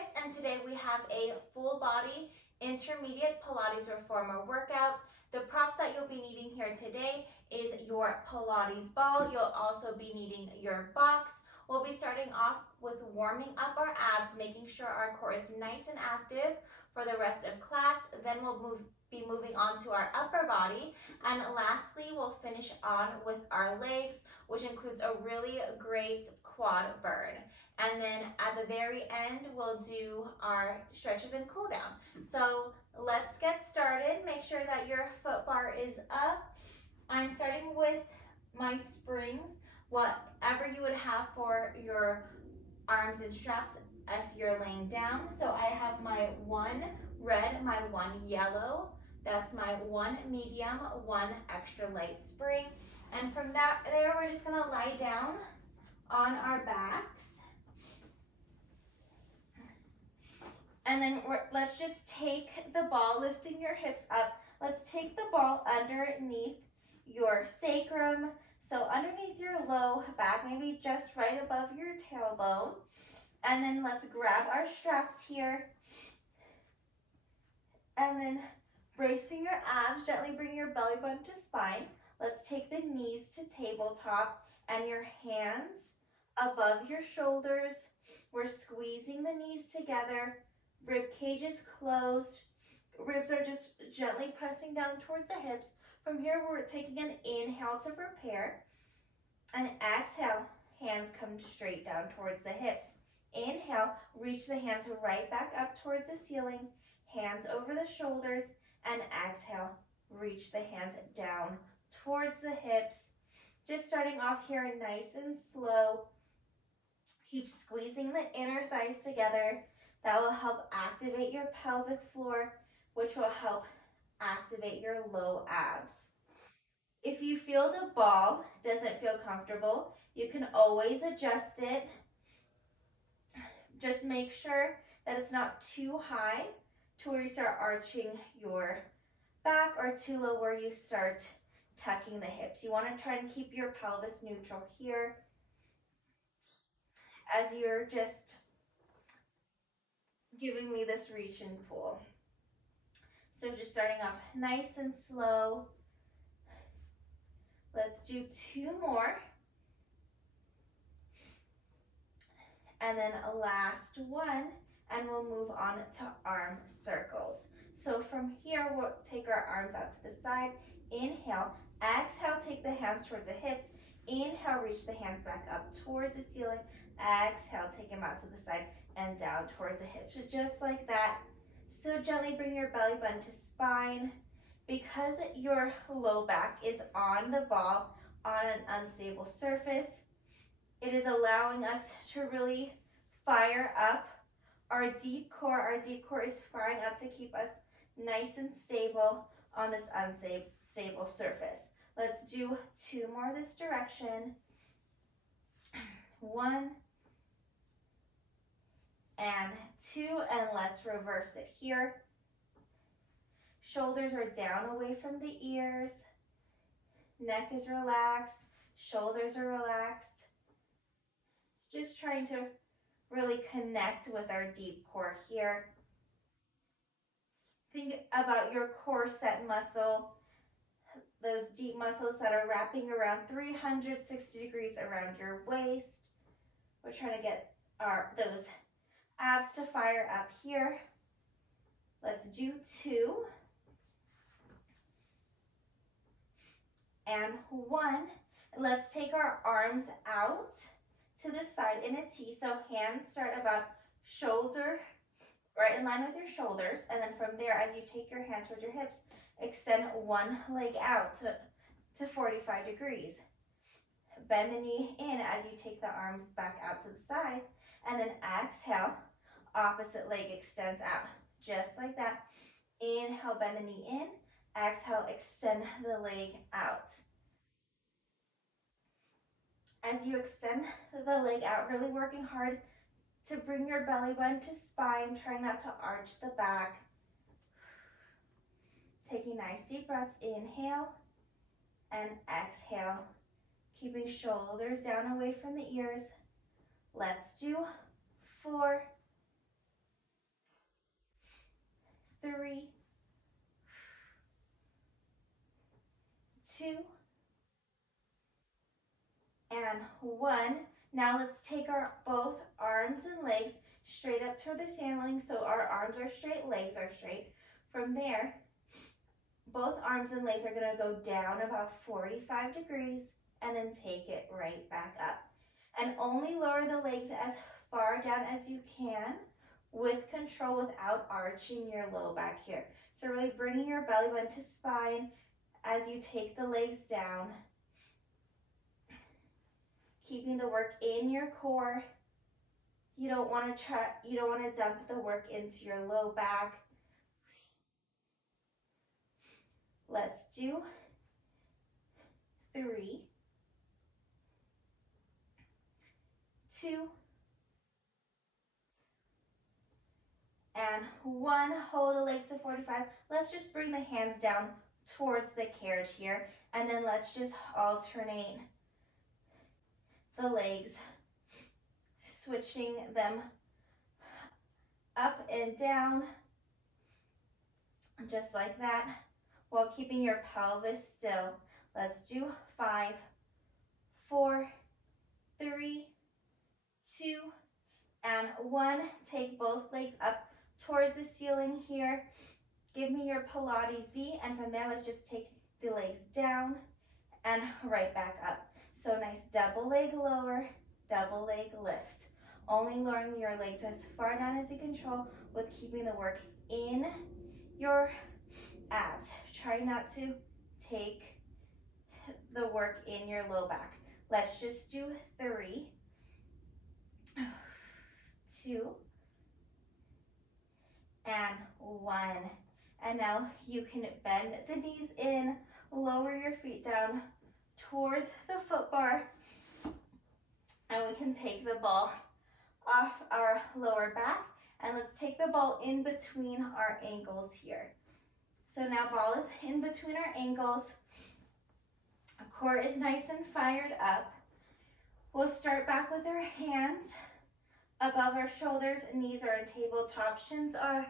Chris, and today we have a full body intermediate Pilates reformer workout. The props that you'll be needing here today is your Pilates ball. You'll also be needing your box. We'll be starting off with warming up our abs, making sure our core is nice and active for the rest of class. Then we'll be moving on to our upper body. And lastly, we'll finish on with our legs, which includes a really great quad burn. And then at the very end, we'll do our stretches and cool down. So let's get started. Make sure that your foot bar is up. I'm starting with my springs, whatever you would have for your arms and straps if you're laying down. So I have my one red, my one yellow. That's my one medium, one extra light spring. And from there, we're just gonna lie down on our backs. And then let's just take the ball, lifting your hips up. Let's take the ball underneath your sacrum. So underneath your low back, maybe just right above your tailbone. And then let's grab our straps here. And then bracing your abs, gently bring your belly button to spine. Let's take the knees to tabletop and your hands above your shoulders. We're squeezing the knees together. Rib cage is closed. Ribs are just gently pressing down towards the hips. From here, we're taking an inhale to prepare. And exhale, hands come straight down towards the hips. Inhale, reach the hands right back up towards the ceiling. Hands over the shoulders. And exhale, reach the hands down towards the hips. Just starting off here nice and slow. Keep squeezing the inner thighs together. That will help activate your pelvic floor, which will help activate your low abs. If you feel the ball doesn't feel comfortable, you can always adjust it. Just make sure that it's not too high to where you start arching your back or too low where you start tucking the hips. You want to try and keep your pelvis neutral here as you're just giving me this reach and pull. So just starting off nice and slow. Let's do 2 more. And then a last one, and we'll move on to arm circles. So from here, we'll take our arms out to the side. Inhale, exhale, take the hands towards the hips. Inhale, reach the hands back up towards the ceiling. Exhale, take them out to the side and down towards the hips. So just like that. So gently bring your belly button to spine. Because your low back is on the ball on an unstable surface, it is allowing us to really fire up our deep core. Our deep core is firing up to keep us nice and stable on this unstable surface. Let's do 2 more this direction. 1 and 2, and let's reverse it here. Shoulders are down away from the ears. Neck is relaxed. Shoulders are relaxed. Just trying to really connect with our deep core here. Think about your core set muscle, those deep muscles that are wrapping around 360 degrees around your waist. We're trying to get those abs to fire up here. Let's do 2 and 1. Let's take our arms out to the side in a T. So hands start about shoulder, right in line with your shoulders. And then from there, as you take your hands towards your hips, extend one leg out to 45 degrees. Bend the knee in as you take the arms back out to the sides. And then exhale, opposite leg extends out. Just like that. Inhale, bend the knee in. Exhale, extend the leg out. As you extend the leg out, really working hard to bring your belly button to spine, trying not to arch the back. Taking nice deep breaths, inhale and exhale. Keeping shoulders down away from the ears. Let's do 4 3, 2, and 1. Now let's take our both arms and legs straight up toward the ceiling so our arms are straight, legs are straight. From there, both arms and legs are going to go down about 45 degrees and then take it right back up. And only lower the legs as far down as you can with control without arching your low back here. So really bringing your belly button to spine as you take the legs down. Keeping the work in your core. You don't want to dump the work into your low back. Let's do 3, 2, and 1. Hold the legs to 45. Let's just bring the hands down towards the carriage here, and then let's just alternate the legs, switching them up and down, just like that, while keeping your pelvis still. Let's do 5, 4, 3, 2, and 1. Take both legs up towards the ceiling here. Give me your Pilates V, and from there, let's just take the legs down and right back up. So nice double leg lower, double leg lift. Only lowering your legs as far down as you control with keeping the work in your abs. Try not to take the work in your low back. Let's just do 3, 2, and 1. And now you can bend the knees in, lower your feet down towards the foot bar, and we can take the ball off our lower back, and let's take the ball in between our ankles here. So now ball is in between our ankles. Our core is nice and fired up. We'll start back with our hands above our shoulders, knees are on tabletop, shins are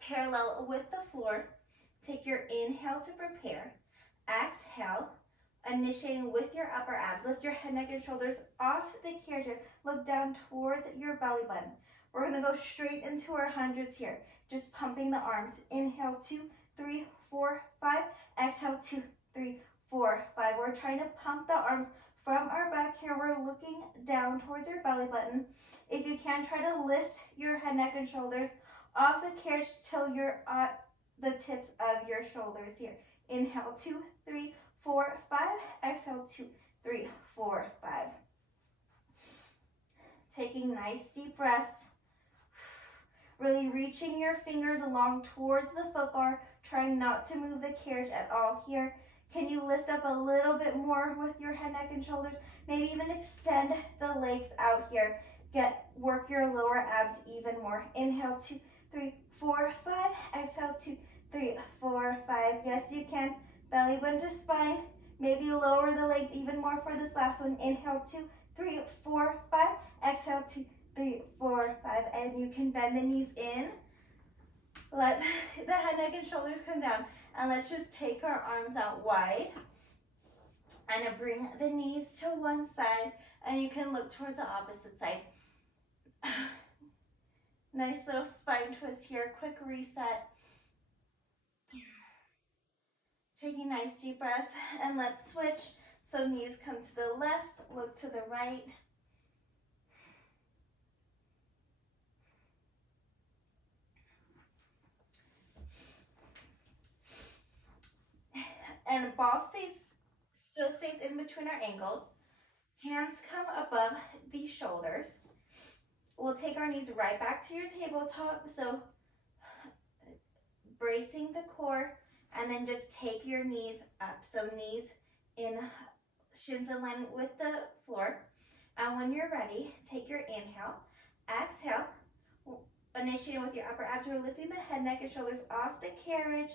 parallel with the floor. Take your inhale to prepare. Exhale, initiating with your upper abs. Lift your head, neck, and shoulders off the carriage. Look down towards your belly button. We're going to go straight into our hundreds here. Just pumping the arms. Inhale, 2, 3, 4, 5. Exhale, 2, 3, 4, 5. We're trying to pump the arms from our back here. We're looking down towards your belly button. If you can, try to lift your head, neck, and shoulders off the carriage till you're at the tips of your shoulders here. Inhale, 2, 3, 4, 5. Exhale, 2, 3, 4, 5. Taking nice deep breaths. Really reaching your fingers along towards the foot bar, trying not to move the carriage at all here. Can you lift up a little bit more with your head, neck, and shoulders? Maybe even extend the legs out here. Work your lower abs even more. Inhale, 2, 3, 4, 5. Exhale, 2, 3, 4, 5. Yes, you can. Belly button to spine. Maybe lower the legs even more for this last one. Inhale, 2, 3, 4, 5. Exhale, 2, 3, 4, 5. And you can bend the knees in. Let the head, neck, and shoulders come down. And let's just take our arms out wide. And bring the knees to one side. And you can look towards the opposite side. Nice little spine twist here. Quick reset. Taking nice deep breaths. And let's switch. So knees come to the left. Look to the right. And ball still stays in between our ankles. Hands come above the shoulders. We'll take our knees right back to your tabletop. So bracing the core, and then just take your knees up. So knees in, shins in line with the floor. And when you're ready, take your inhale, exhale, initiating with your upper abs. We're lifting the head, neck, and shoulders off the carriage.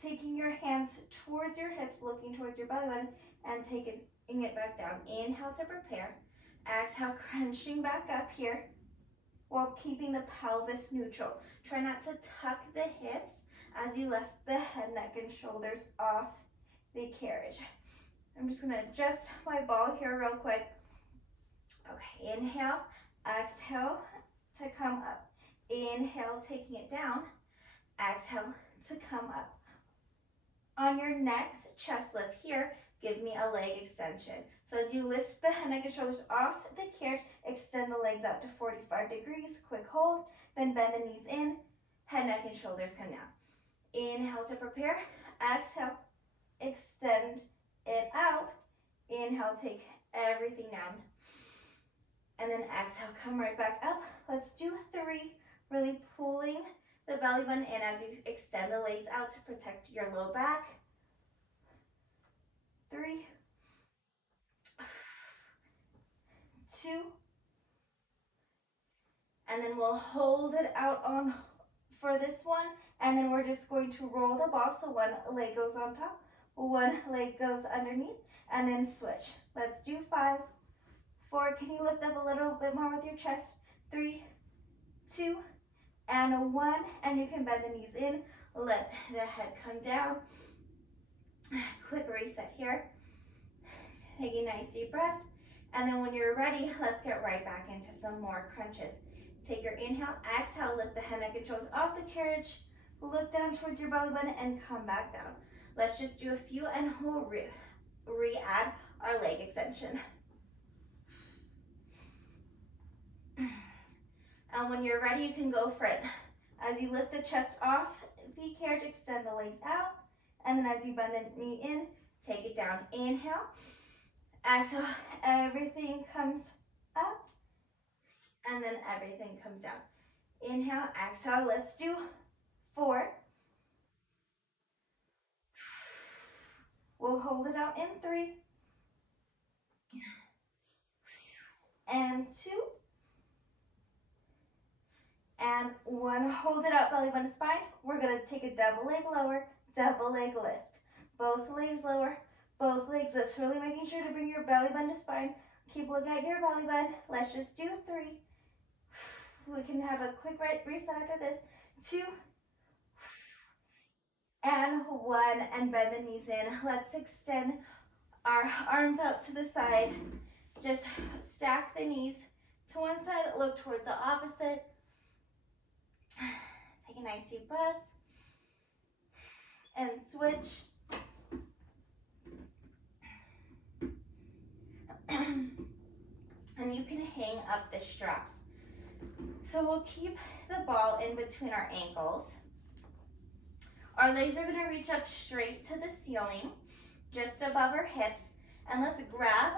Taking your hands towards your hips, looking towards your belly button, and taking it back down. Inhale to prepare. Exhale, crunching back up here. while keeping the pelvis neutral. Try not to tuck the hips as you lift the head, neck, and shoulders off the carriage. I'm just gonna adjust my ball here real quick. Okay, inhale, exhale to come up. Inhale, taking it down. Exhale to come up. On your next chest lift here, give me a leg extension. So as you lift the head, neck, and shoulders off the carriage, extend the legs out to 45 degrees, quick hold, then bend the knees in, head, neck, and shoulders come down. Inhale to prepare, exhale, extend it out. Inhale, take everything down. And then exhale, come right back up. Let's do 3, really pulling the belly button in as you extend the legs out to protect your low back. 3, 2, and then we'll hold it out on for this one, and then we're just going to roll the ball so one leg goes on top, one leg goes underneath, and then switch. Let's do 5, 4, can you lift up a little bit more with your chest? 3, 2, and 1, and you can bend the knees in, let the head come down. Quick reset here. Taking nice deep breaths, and then when you're ready, let's get right back into some more crunches. Take your inhale, exhale, lift the head, neck, and shoulders off the carriage, look down towards your belly button, and come back down. Let's just do a few, and we'll re-add our leg extension. And when you're ready, you can go for it. As you lift the chest off the carriage, extend the legs out, and then as you bend the knee in, take it down. Inhale, exhale, everything comes up, and then everything comes down. Inhale, exhale, let's do 4. We'll hold it out in 3, and 2, and 1. Hold it out, belly button spine. We're gonna take a double leg lower, double leg lift. Both legs lower, both legs lift. Really making sure to bring your belly button to spine. Keep looking at your belly button. Let's just do 3. We can have a quick reset after this. 2, and 1, and bend the knees in. Let's extend our arms out to the side. Just stack the knees to one side, look towards the opposite. Take a nice deep breath, and switch. And you can hang up the straps. So we'll keep the ball in between our ankles. Our legs are gonna reach up straight to the ceiling, just above our hips, and let's grab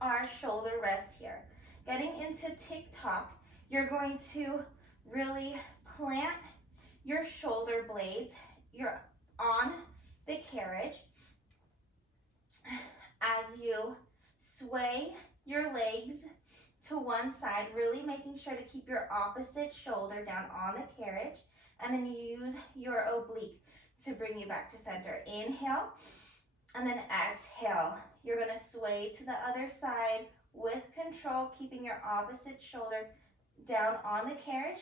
our shoulder rest here. Getting into Tock, you're going to really plant your shoulder blades. You're on the carriage as you sway your legs to one side, really making sure to keep your opposite shoulder down on the carriage, and then use your oblique to bring you back to center. Inhale, and then exhale. You're gonna sway to the other side with control, keeping your opposite shoulder down on the carriage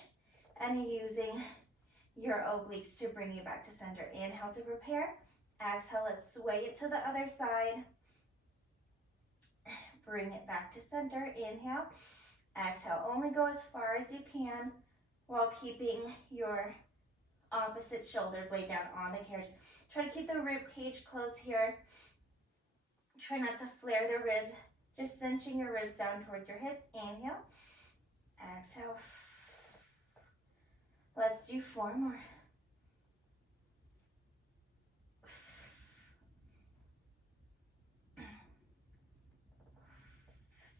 and using your obliques to bring you back to center. Inhale to prepare. Exhale, let's sway it to the other side. Bring it back to center. Inhale. Exhale, only go as far as you can while keeping your opposite shoulder blade down on the carriage. Try to keep the rib cage closed here. Try not to flare the ribs, just cinching your ribs down towards your hips. Inhale. Exhale. Let's do 4 more.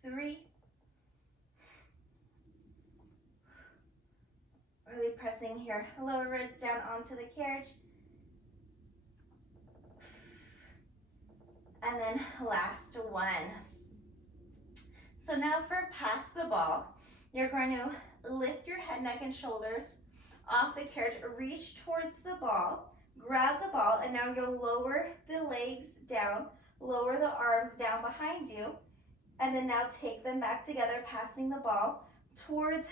3. Really pressing here. Lower ribs down onto the carriage. And then last 1. So now for pass the ball, you're going to lift your head, neck, and shoulders off the carriage, reach towards the ball, grab the ball, and now you'll lower the legs down, lower the arms down behind you, and then now take them back together, passing the ball towards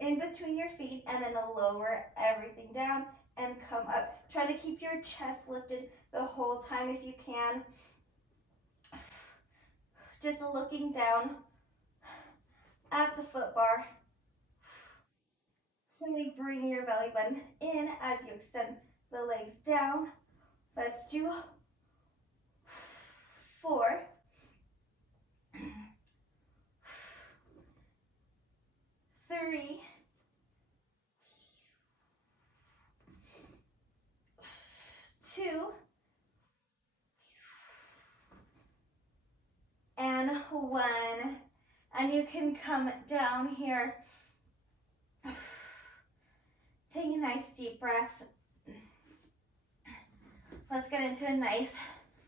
in between your feet, and then lower everything down and come up. Try to keep your chest lifted the whole time if you can. Just looking down at the foot bar. Really bring your belly button in as you extend the legs down. Let's do 4, 3, 2, and 1. And you can come down here. Taking nice deep breaths. Let's get into a nice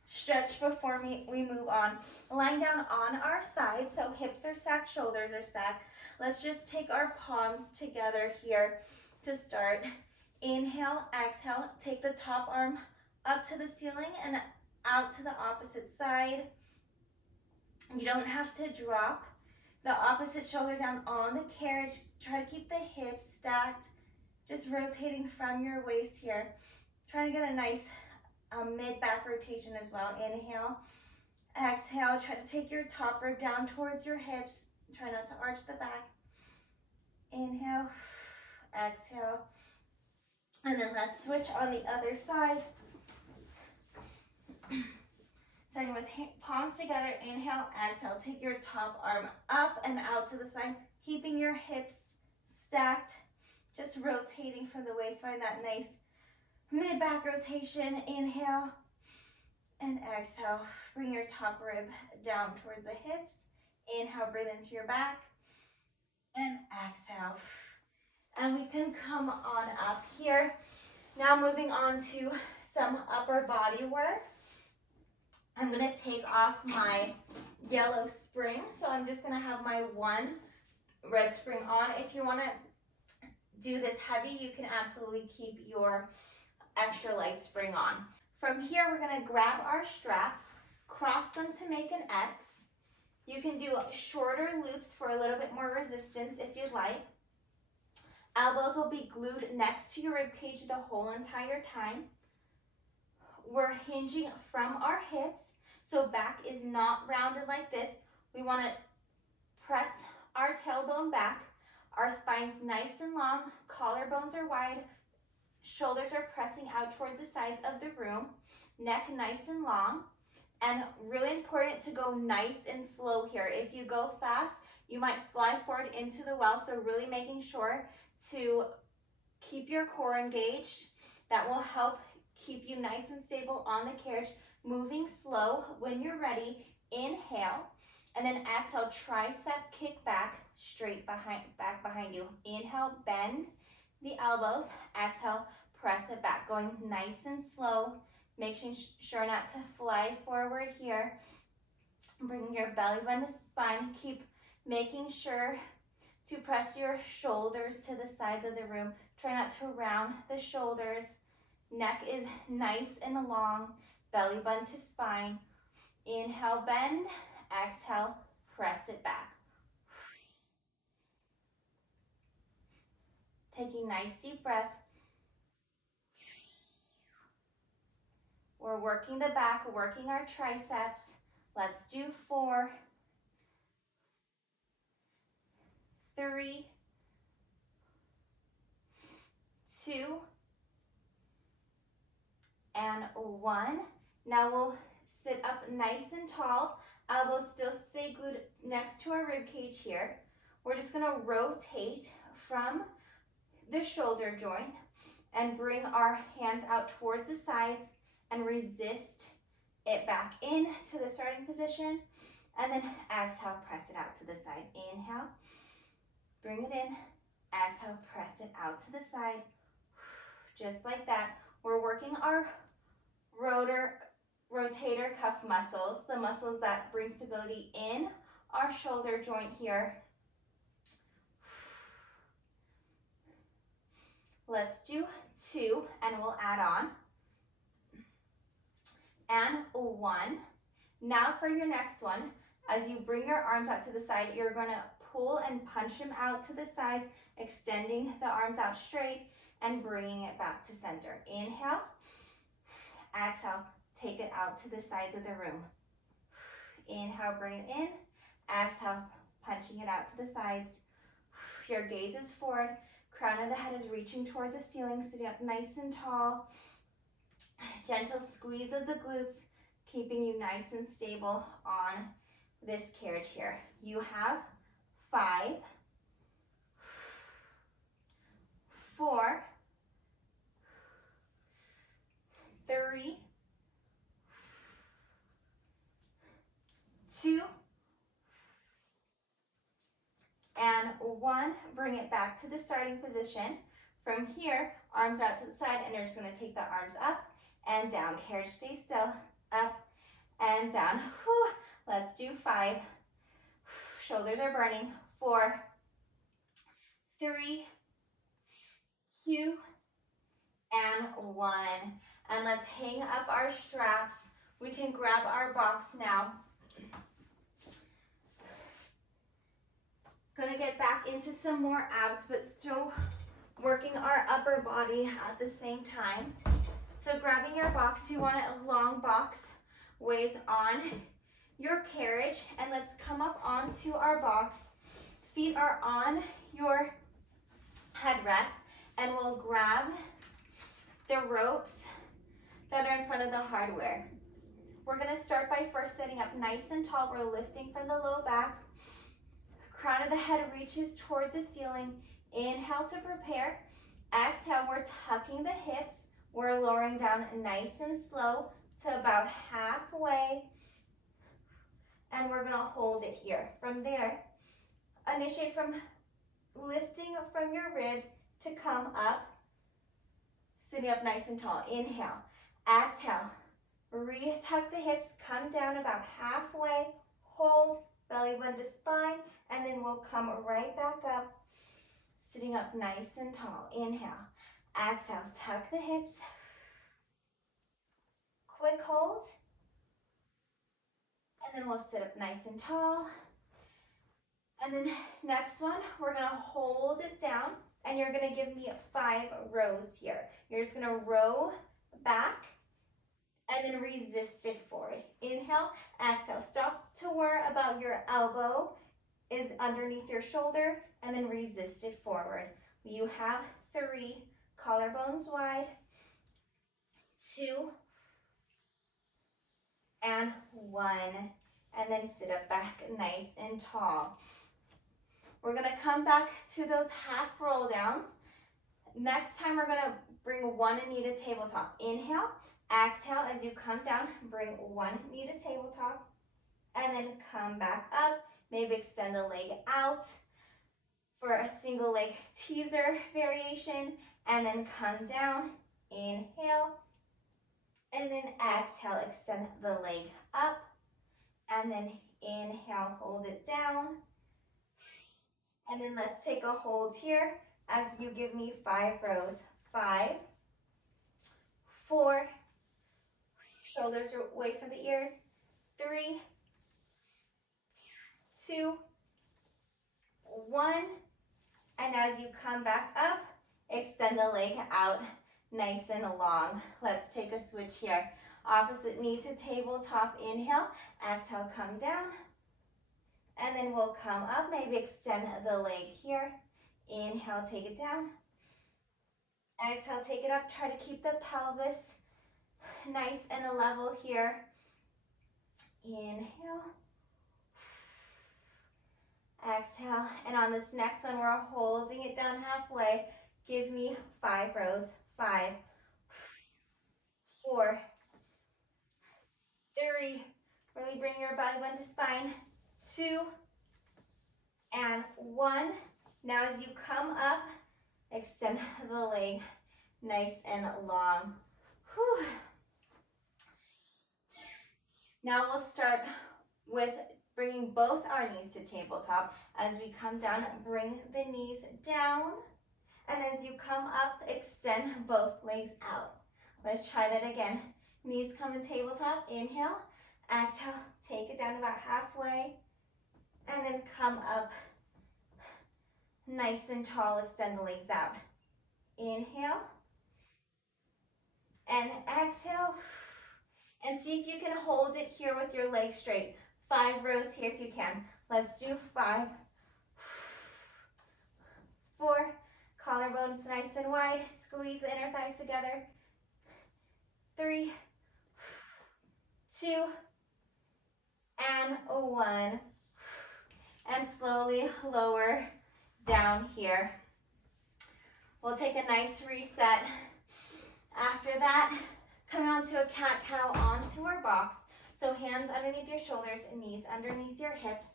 stretch before we move on. Lying down on our side, so hips are stacked, shoulders are stacked. Let's just take our palms together here to start. Inhale, exhale, take the top arm up to the ceiling and out to the opposite side. You don't have to drop the opposite shoulder down on the carriage. Try to keep the hips stacked, just rotating from your waist here. Trying to get a nice mid-back rotation as well. Inhale, exhale, try to take your top rib down towards your hips. Try not to arch the back. Inhale, exhale, and then let's switch on the other side. Starting with palms together, inhale, exhale, take your top arm up and out to the side, keeping your hips stacked, just rotating from the waist. Find that nice mid-back rotation. Inhale and exhale. Bring your top rib down towards the hips. Inhale, breathe into your back. And exhale. And we can come on up here. Now moving on to some upper body work. I'm going to take off my yellow spring. So I'm just going to have my one red spring on. If you want to do this heavy, you can absolutely keep your extra light spring on. From here, we're going to grab our straps, cross them to make an X. You can do shorter loops for a little bit more resistance if you'd like. Elbows will be glued next to your rib cage the whole entire time. We're hinging from our hips, so back is not rounded like this. We want to press our tailbone back. Our spine's nice and long, collarbones are wide, shoulders are pressing out towards the sides of the room, neck nice and long, and really important to go nice and slow here. If you go fast, you might fly forward into the well, so really making sure to keep your core engaged. That will help keep you nice and stable on the carriage. Moving slow. When you're ready, inhale, and then exhale, tricep kick back, straight back behind you. Inhale, bend the elbows. Exhale, press it back. Going nice and slow, making sure not to fly forward here. Bring your belly button to spine. Keep making sure to press your shoulders to the sides of the room. Try not to round the shoulders. Neck is nice and long, belly button to spine. Inhale, bend. Exhale, press it back. Taking nice deep breaths. We're working the back, working our triceps. Let's do 4, 3, 2, and 1. Now we'll sit up nice and tall. Elbows still stay glued next to our rib cage here. We're just gonna rotate from the shoulder joint and bring our hands out towards the sides and resist it back in to the starting position. And then exhale, press it out to the side. Inhale, bring it in. Exhale, press it out to the side. Just like that. We're working our rotator cuff muscles, the muscles that bring stability in our shoulder joint here. Let's do 2, and we'll add on. And 1. Now for your next one, As you bring your arms out to the side, you're going to pull and punch them out to the sides, extending the arms out straight and bringing it back to center. Inhale, exhale, take it out to the sides of the room. Inhale, bring it in, exhale, punching it out to the sides. Your gaze is forward, crown of the head is reaching towards the ceiling, sitting up nice and tall. Gentle squeeze of the glutes, keeping you nice and stable on this carriage here. You have 5, 4, 3, 2, and 1. Bring it back to the starting position. From here, arms out to the side, and you're just going to take the arms up and down. Carriage, stay still. Up and down. Whew. Let's do 5. Shoulders are burning. 4, 3, 2, and 1. And let's hang up our straps. We can grab our box now. Gonna get back into some more abs, but still working our upper body at the same time. So grabbing your box, you want a long box, waist on your carriage, and let's come up onto our box. Feet are on your headrest, and we'll grab the ropes that are in front of the hardware. We're gonna start by first sitting up nice and tall. We're lifting from the low back. Crown of the head reaches towards the ceiling. Inhale to prepare. Exhale, we're tucking the hips. We're lowering down nice and slow to about halfway. And we're gonna hold it here. From there, initiate from lifting from your ribs to come up, sitting up nice and tall. Inhale, exhale, re-tuck the hips, come down about halfway, hold, belly button to spine, and then we'll come right back up, sitting up nice and tall. Inhale, exhale, tuck the hips, quick hold, and then we'll sit up nice and tall. And then next one, we're gonna hold it down, and you're gonna give me 5 rows here. You're just gonna row back, and then resist it forward. Inhale, exhale, stop to where about your elbow is underneath your shoulder, and then resist it forward. You have 3, collarbones wide, 2, and 1, and then sit up back nice and tall. We're gonna come back to those half roll downs. Next time we're gonna bring 1 knee to tabletop. Inhale, exhale as you come down, bring 1 knee to tabletop, and then come back up. Maybe extend the leg out for a single leg teaser variation, and then come down. Inhale, and then exhale, extend the leg up, and then inhale, hold it down. And then let's take a hold here as you give me 5 rows. 5, 4, shoulders away from the ears. 3, 2, 1. And as you come back up, extend the leg out nice and long. Let's take a switch here. Opposite knee to tabletop. Inhale, exhale, come down. And then we'll come up, maybe extend the leg here. Inhale, take it down. Exhale, take it up. Try to keep the pelvis nice and level here. Inhale. Exhale. And on this next one, we're holding it down halfway. Give me 5 rows. 5, 4, 3. Really bring your belly button to spine. 2, and 1. Now as you come up, extend the leg nice and long. Whew. Now we'll start with bringing both our knees to tabletop. As we come down, bring the knees down. And as you come up, extend both legs out. Let's try that again. Knees come to tabletop. Inhale. Exhale, take it down about halfway, and then come up nice and tall. Extend the legs out. Inhale, and exhale. And see if you can hold it here with your legs straight. 5 rows here if you can. Let's do 5, 4, collarbones nice and wide. Squeeze the inner thighs together. 3, 2, and 1. And slowly lower down here. We'll take a nice reset. After that, coming onto a cat-cow onto our box. So hands underneath your shoulders and knees underneath your hips.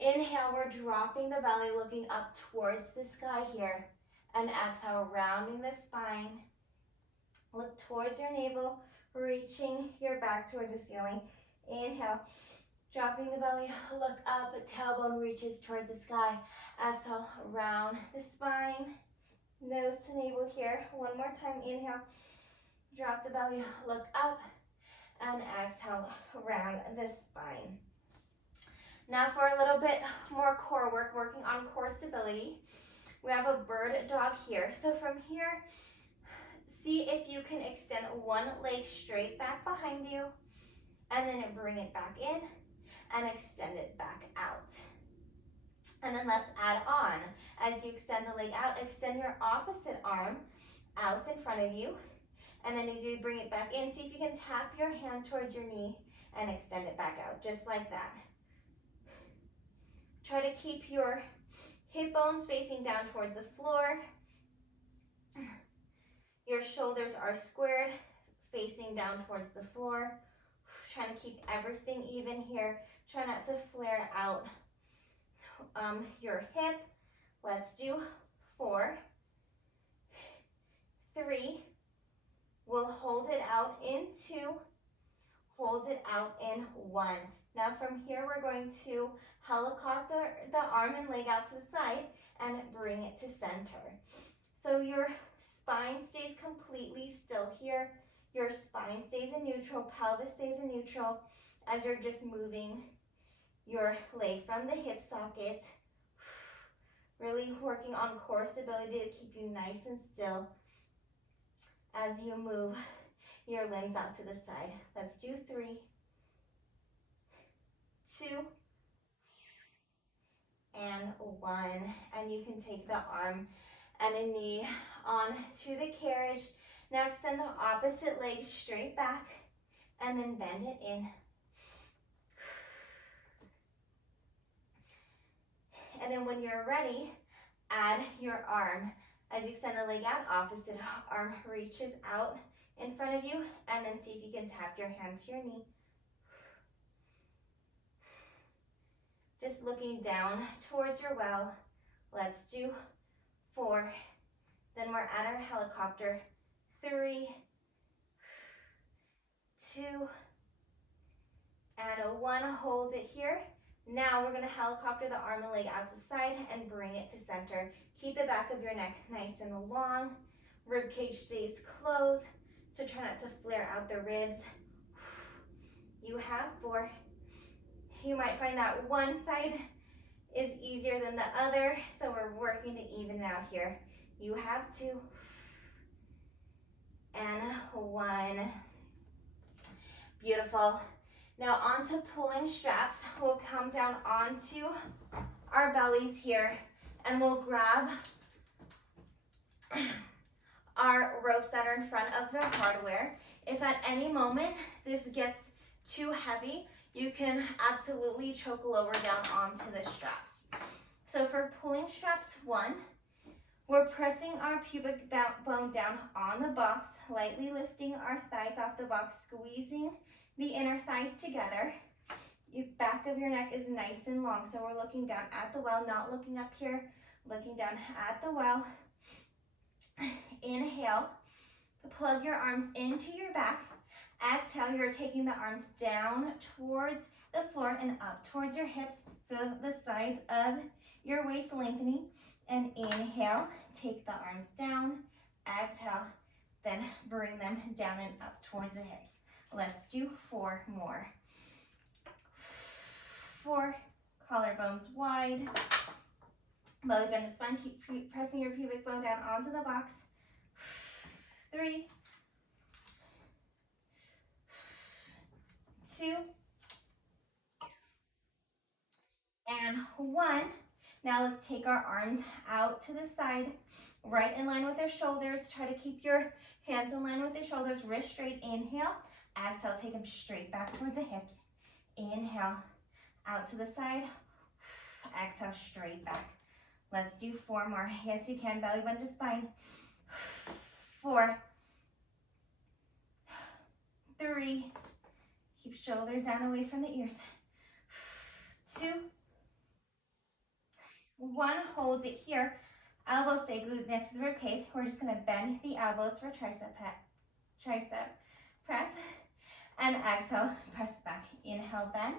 Inhale, we're dropping the belly, looking up towards the sky here. And exhale, rounding the spine. Look towards your navel, reaching your back towards the ceiling. Inhale, dropping the belly, look up, tailbone reaches towards the sky. Exhale, round the spine, nose to navel here. One more time, inhale, drop the belly, look up, and exhale, round the spine. Now for a little bit more core work, working on core stability. We have a bird dog here. So from here, see if you can extend one leg straight back behind you, and then bring it back in, and extend it back out. And then let's add on. As you extend the leg out, extend your opposite arm out in front of you. And then as you bring it back in, see if you can tap your hand towards your knee and extend it back out, just like that. Try to keep your hip bones facing down towards the floor. Your shoulders are squared, facing down towards the floor. Trying to keep everything even here. Try not to flare out your hip. Let's do 4, 3. We'll hold it out in 2, hold it out in 1. Now from here, we're going to helicopter the arm and leg out to the side and bring it to center. So your spine stays completely still here. Your spine stays in neutral, pelvis stays in neutral as you're just moving your leg from the hip socket. Really working on core stability to keep you nice and still as you move your limbs out to the side. Let's do 3, 2, and 1. And you can take the arm and a knee onto the carriage. Now extend the opposite leg straight back and then bend it in. And then when you're ready, add your arm. As you extend the leg out, opposite arm reaches out in front of you, and then see if you can tap your hand to your knee. Just looking down towards your well. Let's do 4. Then we're at our helicopter. 3, 2, and 1. Hold it here. Now we're going to helicopter the arm and leg out to the side and bring it to center. Keep the back of your neck nice and long. Rib cage stays closed, so try not to flare out the ribs. You have 4. You might find that one side is easier than the other, so we're working to even it out here. You have 2, and 1. Beautiful. Now onto pulling straps. We'll come down onto our bellies here, and we'll grab our ropes that are in front of the hardware. If at any moment this gets too heavy, you can absolutely choke lower down onto the straps. So for pulling straps 1, we're pressing our pubic bone down on the box, lightly lifting our thighs off the box, squeezing the inner thighs together. The back of your neck is nice and long, so we're looking down at the well, not looking up here, looking down at the well. Inhale, plug your arms into your back. Exhale, you're taking the arms down towards the floor and up towards your hips. Feel the sides of your waist lengthening. And inhale, take the arms down. Exhale, then bring them down and up towards the hips. Let's do 4 more. 4, collarbones wide, belly bend to spine, keep pressing your pubic bone down onto the box. 3, 2, and 1. Now let's take our arms out to the side, right in line with our shoulders. Try to keep your hands in line with your shoulders, wrist straight. Inhale, exhale, take them straight back towards the hips. Inhale, out to the side, exhale, straight back. Let's do 4 more. Yes, you can, belly bend to spine. 4, 3, keep shoulders down away from the ears. 2, 1, hold it here. Elbows stay glued next to the rib cage. We're just gonna bend the elbows for tricep press, and exhale, press back. Inhale, bend,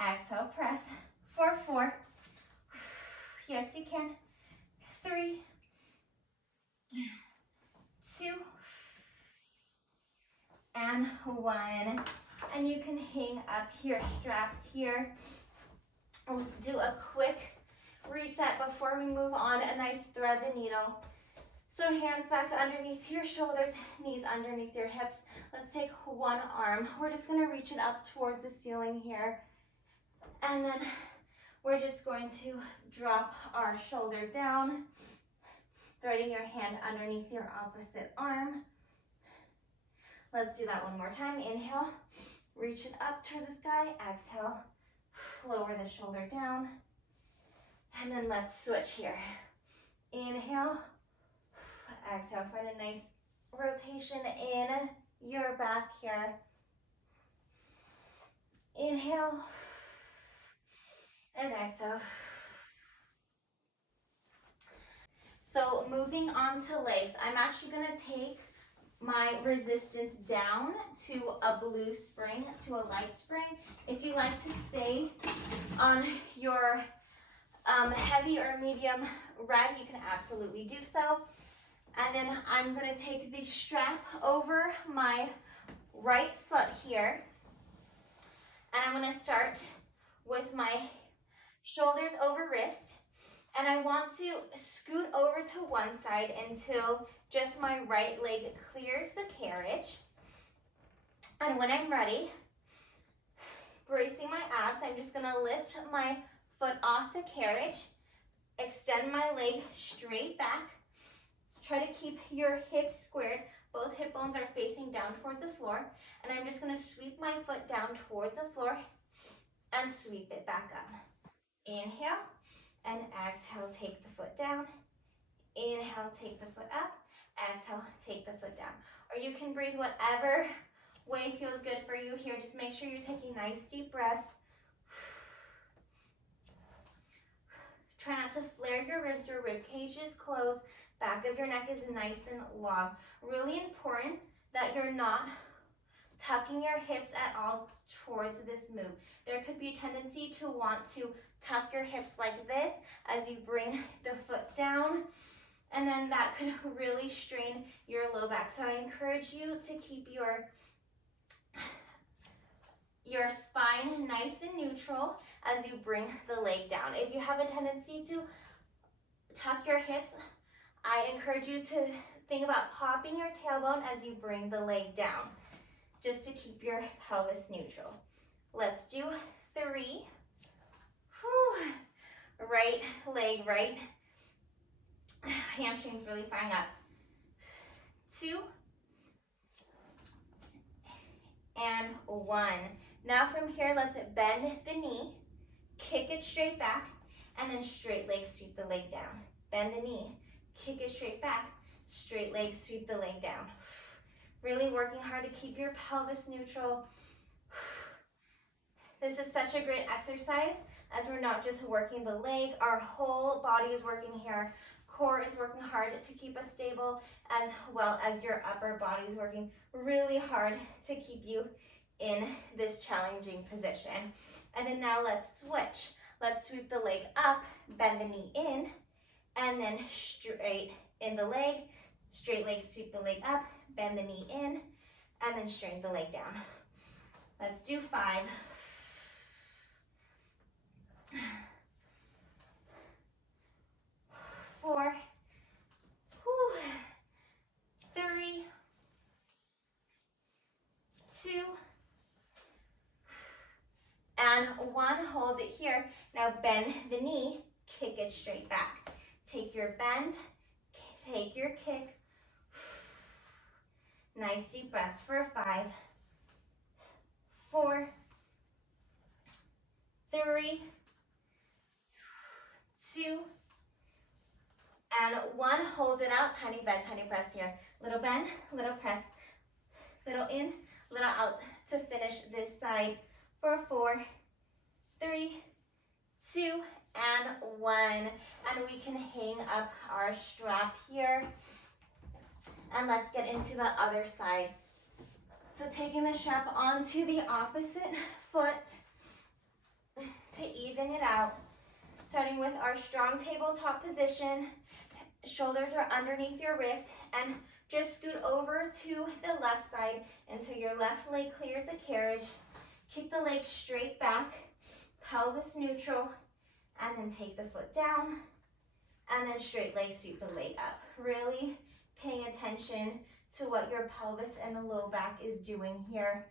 exhale, press. 4, 4, yes you can. 3, 2, and 1. And you can hang up your straps here. We'll do a quick reset before we move on. A nice thread the needle. So hands back underneath your shoulders, knees underneath your hips. Let's take one arm. We're just going to reach it up towards the ceiling here. And then we're just going to drop our shoulder down, threading your hand underneath your opposite arm. Let's do that one more time. Inhale, reach it up to the sky. Exhale, lower the shoulder down. And then let's switch here. Inhale, exhale, find a nice rotation in your back here. Inhale, and exhale. So moving on to legs, I'm actually gonna take my resistance down to a blue spring, to a light spring. If you like to stay on your heavy or medium red, you can absolutely do so. And then I'm gonna take the strap over my right foot here. And I'm gonna start with my shoulders over wrist. And I want to scoot over to one side until just my right leg clears the carriage. And when I'm ready, bracing my abs, I'm just gonna lift my foot off the carriage, extend my leg straight back. Try to keep your hips squared. Both hip bones are facing down towards the floor. And I'm just gonna sweep my foot down towards the floor and sweep it back up. Inhale and exhale, take the foot down. Inhale, take the foot up. Exhale, take the foot down. Or you can breathe whatever way feels good for you here. Just make sure you're taking nice deep breaths. Try not to flare your ribs. Your rib cage is closed. Back of your neck is nice and long. Really important that you're not tucking your hips at all towards this move. There could be a tendency to want to tuck your hips like this as you bring the foot down, and then that could really strain your low back. So I encourage you to keep your spine nice and neutral as you bring the leg down. If you have a tendency to tuck your hips, I encourage you to think about popping your tailbone as you bring the leg down, just to keep your pelvis neutral. Let's do 3. Whew. Right leg, right. Hamstrings really firing up. 2. And 1. Now from here, let's bend the knee, kick it straight back, and then straight leg, sweep the leg down. Bend the knee, kick it straight back, straight leg, sweep the leg down. Really working hard to keep your pelvis neutral. This is such a great exercise as we're not just working the leg, our whole body is working here. Core is working hard to keep us stable, as well as your upper body is working really hard to keep you in this challenging position. And then now let's switch. Let's sweep the leg up, bend the knee in, and then straight in the leg, straight leg, sweep the leg up, bend the knee in, and then straighten the leg down. Let's do 5. 4, 3, 2, and 1. Hold it here. Now bend the knee, kick it straight back. Take your bend, take your kick. Nice deep breaths for 5, 4, 3, 2, and 1. Hold it out. Tiny bend, tiny press here. Little bend, little press, little in, little out to finish this side for 4, 3, 2, and 1. And we can hang up our strap here. And let's get into the other side. So taking the strap onto the opposite foot to even it out. Starting with our strong tabletop position. Shoulders are underneath your wrists, and just scoot over to the left side until your left leg clears the carriage. Kick the leg straight back, pelvis neutral, and then take the foot down, and then straight leg, sweep the leg up. Really paying attention to what your pelvis and the low back is doing here.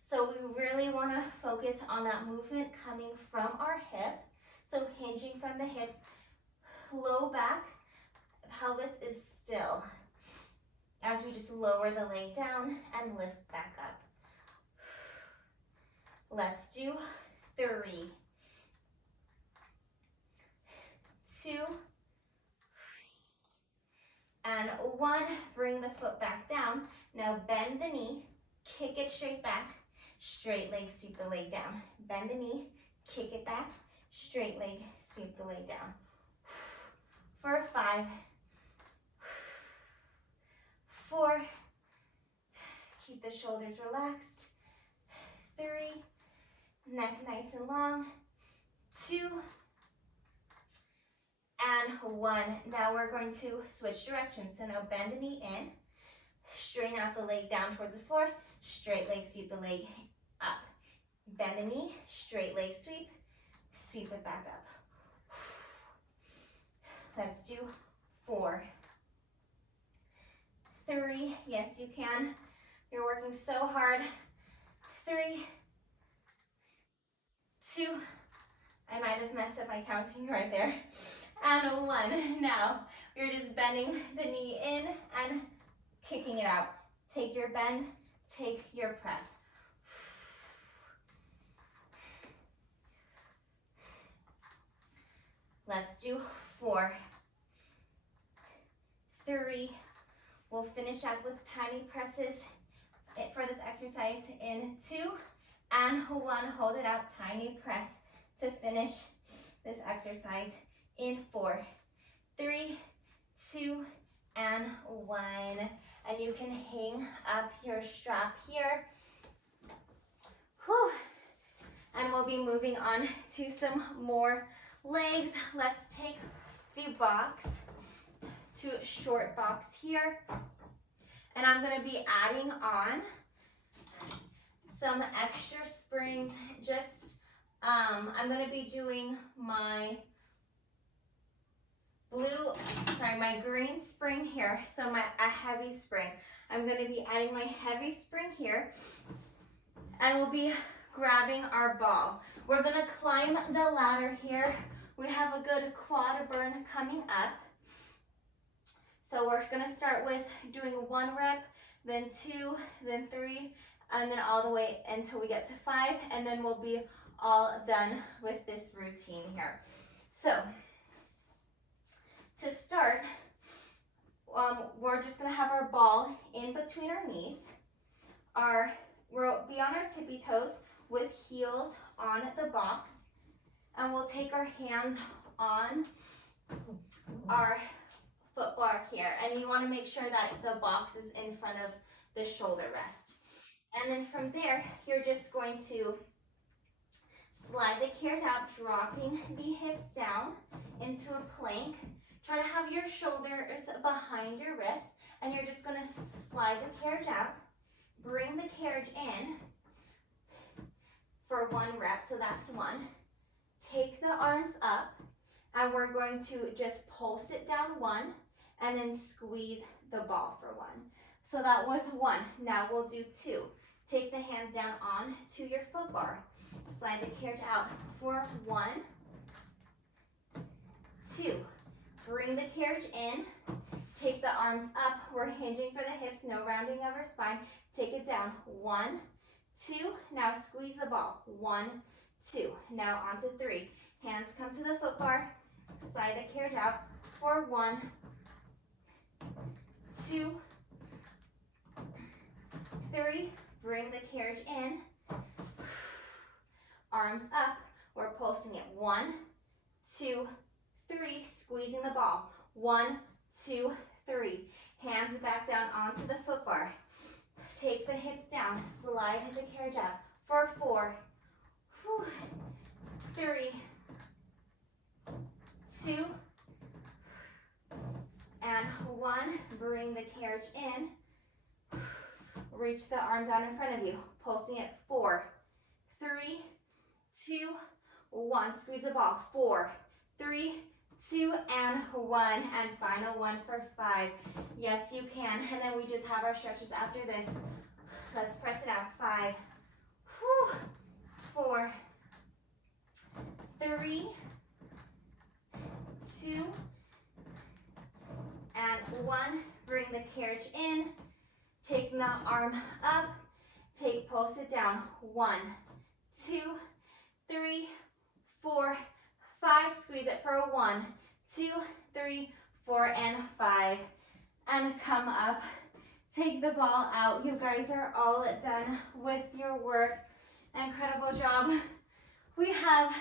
So we really want to focus on that movement coming from our hip. So hinging from the hips, low back, pelvis is still as we just lower the leg down and lift back up. Let's do 3, 2, and 1. Bring the foot back down. Now bend the knee, kick it straight back, straight leg, sweep the leg down. Bend the knee, kick it back, straight leg, sweep the leg down. For 5, 4, keep the shoulders relaxed, 3, neck nice and long, 2, and 1. Now we're going to switch directions. So now bend the knee in, straighten out the leg down towards the floor, straight leg, sweep the leg up. Bend the knee, straight leg sweep, sweep it back up. Let's do 4, 3, yes you can. You're working so hard. 3, 2, I might have messed up my counting right there. And 1. Now, you're just bending the knee in and kicking it out. Take your bend, take your press. Let's do 4, 3. We'll finish up with tiny presses for this exercise in 2 and 1. Hold it out, tiny press to finish this exercise in 4, 3, 2, and 1. And you can hang up your strap here. Whew. And we'll be moving on to some more legs. Let's take the box to short box here. And I'm going to be adding on some extra springs. I'm going to be doing my my green spring here. So a heavy spring. I'm going to be adding my heavy spring here. And we'll be grabbing our ball. We're going to climb the ladder here. We have a good quad burn coming up. So we're going to start with doing 1 rep, then 2, then 3, and then all the way until we get to 5, and then we'll be all done with this routine here. So to start, we're just going to have our ball in between our knees. We'll be on our tippy toes with heels on the box, and we'll take our hands on our foot bar here, and you want to make sure that the box is in front of the shoulder rest. And then from there, you're just going to slide the carriage out, dropping the hips down into a plank. Try to have your shoulders behind your wrists, and you're just going to slide the carriage out, bring the carriage in, for 1 rep, so that's 1. Take the arms up, and we're going to just pulse it down 1, and then squeeze the ball for 1. So that was 1. Now we'll do 2. Take the hands down on to your foot bar. Slide the carriage out for 1, 2. Bring the carriage in. Take the arms up. We're hinging for the hips, no rounding of our spine. Take it down. 1, 2. Now squeeze the ball. 1, 2. Now on to 3. Hands come to the foot bar. Slide the carriage out for 1, 2, 3. Bring the carriage in. Arms up. We're pulsing it. 1, 2, 3. Squeezing the ball. 1, 2, 3. Hands back down onto the foot bar. Take the hips down. Slide the carriage out for 4, 3, 2, and 1. Bring the carriage in. Reach the arm down in front of you. Pulsing it. 4, 3, 2, 1. Squeeze the ball. 4, 3, 2, and 1. And final one for 5. Yes, you can. And then we just have our stretches after this. Let's press it out. 5, 4, 3, 2, and 1. Bring the carriage in. Take the arm up. Take, pulse it down. 1, 2, 3, 4, 5. Squeeze it for 1, 2, 3, 4, and 5. And come up. Take the ball out. You guys are all done with your work. Incredible job. We have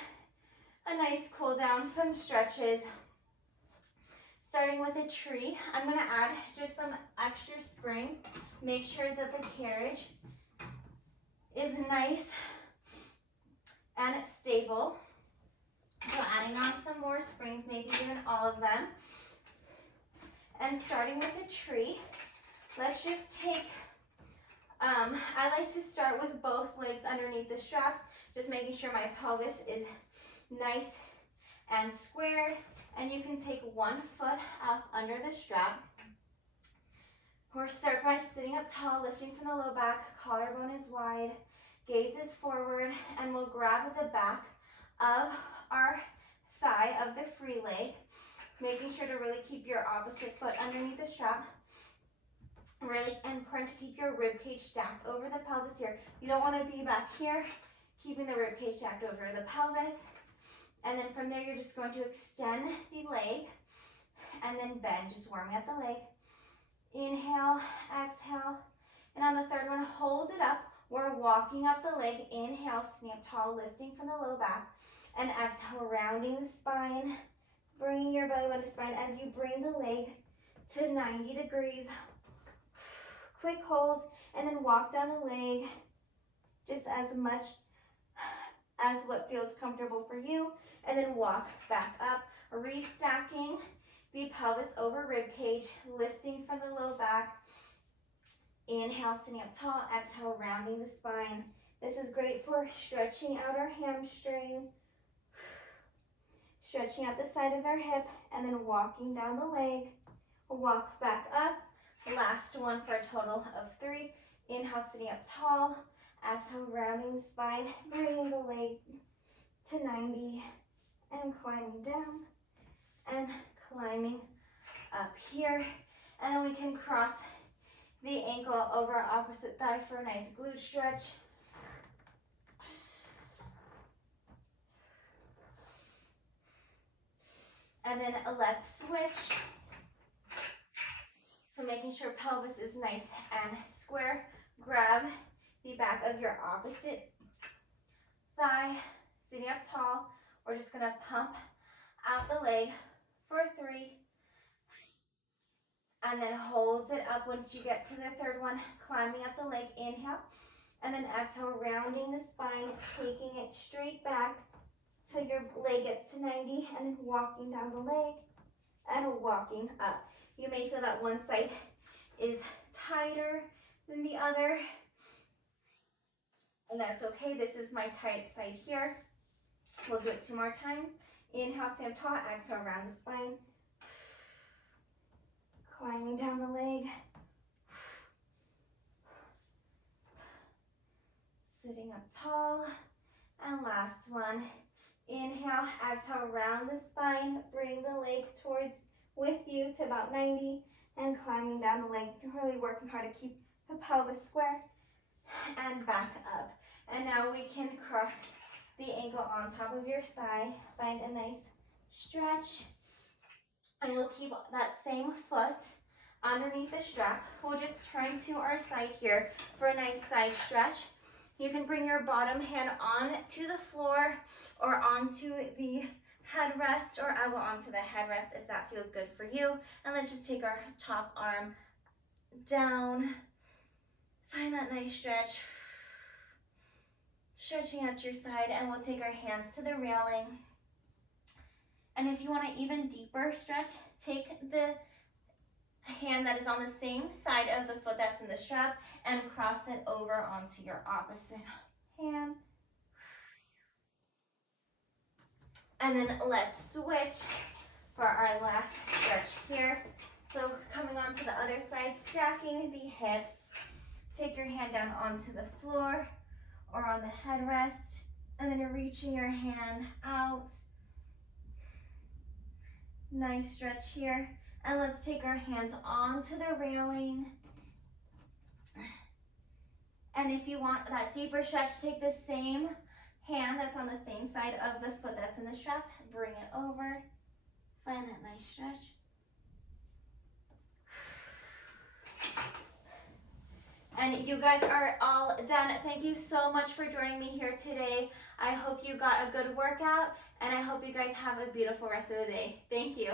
a nice cool down, some stretches. Starting with a tree, I'm going to add just some extra springs. Make sure that the carriage is nice and stable. So adding on some more springs, maybe even all of them. And starting with a tree, let's just take, I like to start with both legs underneath the straps, just making sure my pelvis is nice and squared. And you can take 1 foot up under the strap. Or start by sitting up tall, lifting from the low back, collarbone is wide, gaze is forward, and we'll grab the back of our thigh of the free leg, making sure to really keep your opposite foot underneath the strap. Really important to keep your rib cage stacked over the pelvis here. You don't want to be back here, keeping the rib cage stacked over the pelvis. And then from there, you're just going to extend the leg and then bend, just warming up the leg. Inhale, exhale. And on the third one, hold it up. We're walking up the leg. Inhale, sitting up tall, lifting from the low back. And exhale, rounding the spine, bringing your belly button to spine as you bring the leg to 90 degrees. Quick hold, and then walk down the leg just as much as what feels comfortable for you. And then walk back up, restacking the pelvis over rib cage, lifting from the low back. Inhale, sitting up tall. Exhale, rounding the spine. This is great for stretching out our hamstring, stretching out the side of our hip, and then walking down the leg. Walk back up. Last one for a total of 3. Inhale, sitting up tall. Exhale, rounding the spine, bringing the leg to 90, and climbing down, and climbing up here. And then we can cross the ankle over our opposite thigh for a nice glute stretch. And then let's switch. So making sure pelvis is nice and square. Grab the back of your opposite thigh, sitting up tall. We're just gonna pump out the leg for 3. And then hold it up once you get to the third one, climbing up the leg, inhale. And then exhale, rounding the spine, taking it straight back till your leg gets to 90, and then walking down the leg and walking up. You may feel that one side is tighter than the other. And that's okay. This is my tight side here. We'll do it 2 more times. Inhale, stand tall. Exhale, around the spine. Climbing down the leg. Sitting up tall. And last one. Inhale, exhale, around the spine. Bring the leg towards with you to about 90 and climbing down the leg. Really working hard to keep the pelvis square and back up. And now we can cross the ankle on top of your thigh. Find a nice stretch. And we'll keep that same foot underneath the strap. We'll just turn to our side here for a nice side stretch. You can bring your bottom hand on to the floor or onto the headrest, or I will onto the headrest if that feels good for you. And then just take our top arm down. Find that nice stretch. Stretching out your side, and we'll take our hands to the railing. And if you want an even deeper stretch, take the hand that is on the same side of the foot that's in the strap and cross it over onto your opposite hand. And then let's switch for our last stretch here. So coming onto the other side, stacking the hips. Take your hand down onto the floor or on the headrest, and then you're reaching your hand out. Nice stretch here. And let's take our hands onto the railing. And if you want that deeper stretch, take the same hand that's on the same side of the foot that's in the strap, bring it over. Find that nice stretch. And you guys are all done. Thank you so much for joining me here today. I hope you got a good workout, and I hope you guys have a beautiful rest of the day. Thank you.